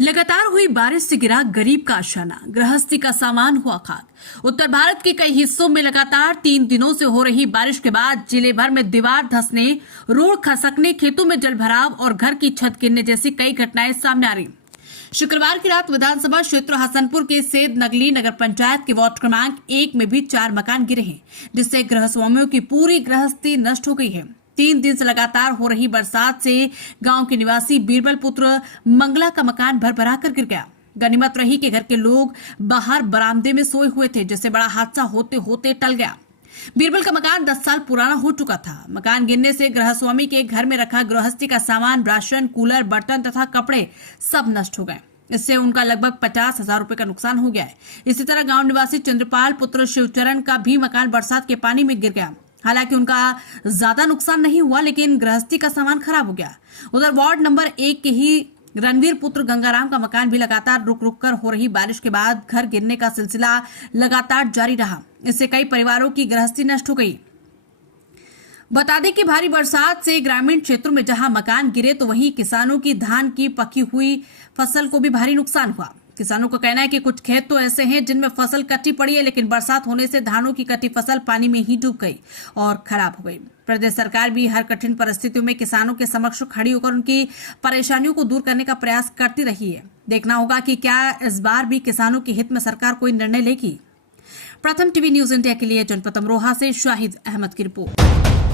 लगातार हुई बारिश से गिरा गरीब का आशियाना, गृहस्थी का सामान हुआ खाक। उत्तर भारत के कई हिस्सों में लगातार 3 दिनों से हो रही बारिश के बाद जिले भर में दीवार धंसने, रोड खसकने, खेतों में जलभराव और घर की छत गिरने जैसी कई घटनाएं सामने आ रही। शुक्रवार की रात विधानसभा क्षेत्र हसनपुर के सेद नगली नगर पंचायत के वार्ड क्रमांक 1 में भी 4 मकान गिरे हैं, जिससे गृहस्वामियों की पूरी गृहस्थी नष्ट हो गई है। 3 दिन से लगातार हो रही बरसात से गांव के निवासी बीरबल पुत्र मंगला का मकान भर-भरा कर गिर गया। गनीमत रही कि घर के लोग बाहर बरामदे में सोए हुए थे, जिससे बड़ा हादसा होते होते टल गया। बीरबल का मकान 10 साल पुराना हो चुका था। मकान गिरने से गृहस्वामी के घर में रखा गृहस्थी का सामान, राशन, कूलर, बर्तन तथा कपड़े सब नष्ट हो गए। इससे उनका लगभग 50,000 रुपए का नुकसान हो गया है। इसी तरह गांव निवासी चंद्रपाल पुत्र शिवचरण का भी मकान बरसात के पानी में गिर गया। हालांकि उनका ज्यादा नुकसान नहीं हुआ, लेकिन गृहस्थी का सामान खराब हो गया। उधर वार्ड नंबर 1 के ही रणवीर पुत्र गंगाराम का मकान भी लगातार रुक रुक कर हो रही बारिश के बाद घर गिरने का सिलसिला लगातार जारी रहा। इससे कई परिवारों की गृहस्थी नष्ट हो गई। बता दें कि भारी बरसात से ग्रामीण क्षेत्रों में जहां मकान गिरे, तो वहीं किसानों की धान की पकी हुई फसल को भी भारी नुकसान हुआ। किसानों का कहना है कि कुछ खेत तो ऐसे हैं जिनमें फसल कटी पड़ी है, लेकिन बरसात होने से धानों की कटी फसल पानी में ही डूब गई और खराब हो गई। प्रदेश सरकार भी हर कठिन परिस्थितियों में किसानों के समक्ष खड़ी होकर उनकी परेशानियों को दूर करने का प्रयास करती रही है। देखना होगा कि क्या इस बार भी किसानों के हित में सरकार कोई निर्णय लेगी। प्रथम टीवी न्यूज इंडिया के लिए जनपद अमरोहा से शाहिद अहमद की रिपोर्ट।